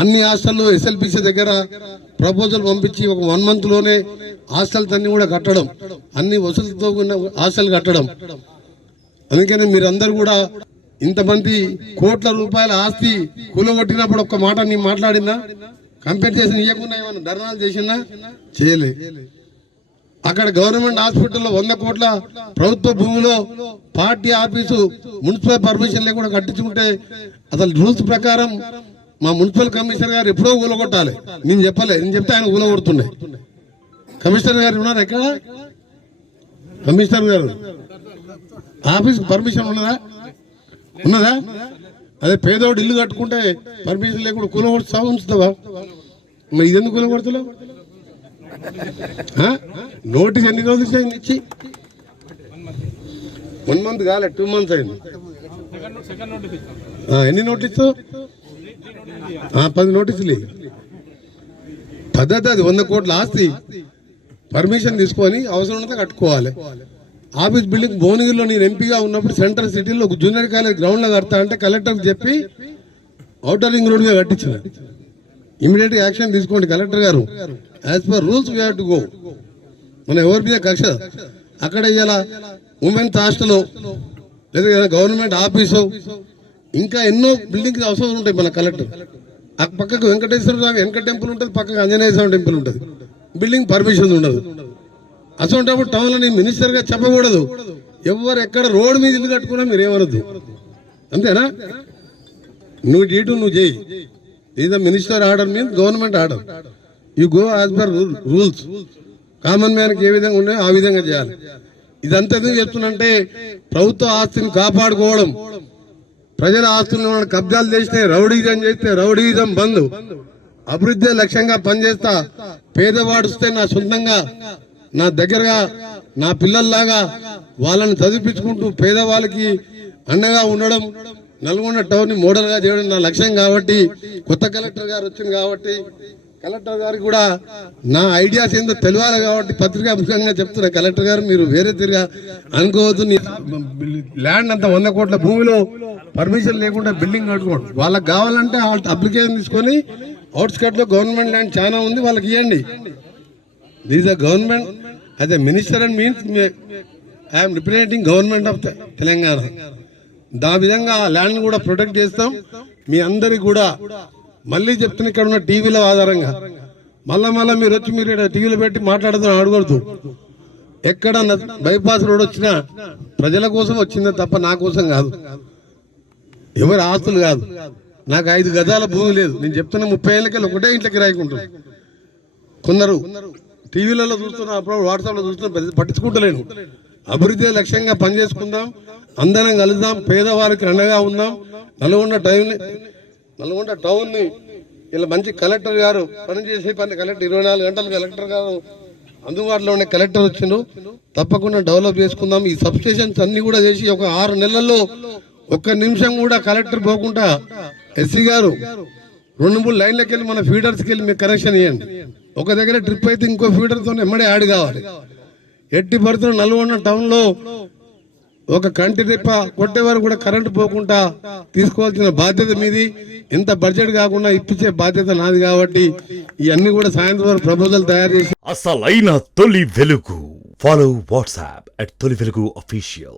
అన్ని హాస్టల్లో ఎస్ఎల్పిసి దగ్గర ప్రపోజల్ పంపించి ఒక 1 month లోనే హాస్టల్స్ అన్ని కూడా కట్టడం, అన్ని వసతులతో ఉన్న హాస్టల్ కట్టడం. అందుకని మీరందరూ కూడా ఇంతమంది కోట్ల రూపాయల ఆస్తి కూలగొట్టినప్పుడు ఒక్క మాట నేను మాట్లాడినా, కంపెన్సేషన్ ఇవ్వకుండా ఏమన్నా ధర్నాలు చేసినా చేయలే. అక్కడ గవర్నమెంట్ హాస్పిటల్లో 100 కోట్ల ప్రభుత్వ భూమిలో పార్టీ ఆఫీసు మున్సిపల్ పర్మిషన్ లేకుండా కట్టించుకుంటే అసలు రూల్స్ ప్రకారం మా మున్సిపల్ కమిషనర్ గారు ఎప్పుడో కూలగొట్టాలి. నేను చెప్పలే, నేను చెప్తే ఆయన కూలగొడుతున్నాయి. కమిషనర్ గారు ఉన్నారు ఎక్కడ? కమిషనర్ గారు ఆఫీస్ పర్మిషన్ ఉన్నదా? అదే పేదోడు ఇల్లు కట్టుకుంటే పర్మిషన్ లేకుండా కూలగొడుతా ఉంచుతావా? మరి ఇదెందుకు కూలగొడతలేవు? నోటీస్ ఎన్ని రోజులు అయింది ఇచ్చి? 1 month కాలే, 2 months అయింది. ఎన్ని నోటీసు? 10 నోటీసులు. పద్ధతి అది. 100 కోట్ల ఆస్తి పర్మిషన్ తీసుకొని అవసరం ఉన్నది కట్టుకోవాలి. ఆఫీస్ బిల్డింగ్ భువనగిరిలో నేను ఎంపీగా ఉన్నప్పుడు సెంట్రల్ సిటీలో జూనియర్ కాలేజ్ గ్రౌండ్ లో కడతా అంటే కలెక్టర్ చెప్పి ఔటర్ రింగ్ రోడ్ మీద కట్టించిన. ఇమీడియట్ యాక్షన్ తీసుకోండి కలెక్టర్ గారు. As per rules we have to go. మన ఎవరి మీద కక్ష? అక్కడ ఇలా ఉమెన్స్ హాస్టల్ లేదా గవర్నమెంట్ ఆఫీసు ఇంకా ఎన్నో బిల్డింగ్స్ అవసరం ఉంటాయి. మన కలెక్టర్ ఆ పక్కకు వెంకటేశ్వర స్వామి వెంకట టెంపుల్ ఉంటుంది, పక్కకు ఆంజనేయ స్వామి టెంపుల్ ఉంటుంది. బిల్డింగ్ పర్మిషన్ ఉండదు. అసలు టౌన్ లో నేను మినిస్టర్ గా చెప్పకూడదు. ఎవరు ఎక్కడ రోడ్డు మీద ఇల్లు కట్టుకున్నా మీరు ఏమనొద్దు. అంతేనా? నువ్వు డీటు నువ్వు చేయి. ఇది minister order means government order. You go as per rules. Common మ్యాన్కి ఏ విధంగా ఉన్నాయో ఆ విధంగా చేయాలి. ఇదంతా ఎందుకు చెప్తున్నంటే ప్రభుత్వ ఆస్తిని కాపాడుకోవడం, ప్రజల ఆస్తులను కబ్జాలు చేస్తే రౌడీజం చేస్తే రౌడీజం బంద్, అభివృద్ధి లక్ష్యంగా పనిచేస్తా, పేదవాడుస్తే నా సొంతంగా నా దగ్గరగా నా పిల్లల్లాగా వాళ్ళని చదివించుకుంటూ పేదవాళ్ళకి అండగా ఉండడం, నల్గొండ టౌన్ ని మోడల్ గా చేయడం నా లక్ష్యం. కాబట్టి కొత్త కలెక్టర్ గారు వచ్చింది కాబట్టి కలెక్టర్ గారికి కూడా నా ఐడియాస్ ఏందో తెలియాలి కాబట్టి పత్రికా ముఖ్యంగా చెప్తున్నా. కలెక్టర్ గారు మీరు వేరే తిరిగా అనుకోవద్దు. ల్యాండ్ అంతా 100 కోట్ల భూమిలో పర్మిషన్ లేకుండా బిల్డింగ్ కట్టుకోండి. వాళ్ళకి కావాలంటే అప్లికేషన్ తీసుకొని అవుట్స్కట్ లో గవర్నమెంట్ ల్యాండ్ చాలా ఉంది, వాళ్ళకి ఇవ్వండి. This a government as a minister and means I'm representing government of Telangana. దా విధంగా ఆ ల్యాండ్ కూడా ప్రొటెక్ట్ చేస్తాం. మీ అందరికి కూడా మళ్ళీ చెప్తున్నా, ఇక్కడ ఉన్న టీవీల ఆధారంగా మళ్ళా మీరు వచ్చి మీరు టీవీలో పెట్టి మాట్లాడుతూ అడగకూడదు. ఎక్కడ బైపాస్ రోడ్ వచ్చినా ప్రజల కోసం వచ్చిందే తప్ప నా కోసం కాదు, ఎవరి ఆస్తులు కాదు. నాకు 5 గజాల భూమి లేదు. నేను చెప్తున్నా 30 ఏళ్ళకి ఒకటే ఇంట్లోకి రాయకుంటాను. కొందరు టీవీలలో చూస్తున్నా, అప్పుడు వాట్సాప్ లో చూస్తున్నా, పట్టించుకుంటలేను. అభివృద్ధి లక్ష్యంగా పనిచేసుకుందాం, అందరం కలుద్దాం, పేదవారికి అండగా ఉందాం. నల్గొండ టౌన్ ని ఇలా మంచి కలెక్టర్ గారు పనిచేసే కలెక్టర్ 24 గంటలు కలెక్టర్ గారు అందుబాటులో ఉండే కలెక్టర్ వచ్చిండు. తప్పకుండా డెవలప్ చేసుకుందాం. ఈ సబ్ స్టేషన్స్ అన్ని కూడా చేసి ఒక 6 నెలల్లో 1 నిమిషం కూడా కలెక్టర్ పోకుండా ఎస్సీ గారు 2-3 లైన్లకి వెళ్ళి మన ఫీడర్స్కి వెళ్ళి మీరు కనెక్షన్ ఇవ్వండి. ఒక దగ్గర ట్రిప్ అయితే ఇంకో ఫీడర్తో ఎమ్మడే యాడ్ కావాలి. ఎట్టి పరిస్థితుల్లో నల్గొండ టౌన్ లో ఒక కంటి రెప్ప కొట్టే వరకు కూడా కరెంటు పోకుండా తీసుకోవాల్సిన బాధ్యత మీది. ఎంత బడ్జెట్ కాకుండా ఇప్పించే బాధ్యత నాది. కాబట్టి ఇవన్నీ కూడా సాయంత్రం వరకు ప్రపోజల్ తయారు చేసి అసలైన తొలి వెలుగు. ఫాలో వాట్సాప్ @తొలి వెలుగు అఫీషియల్.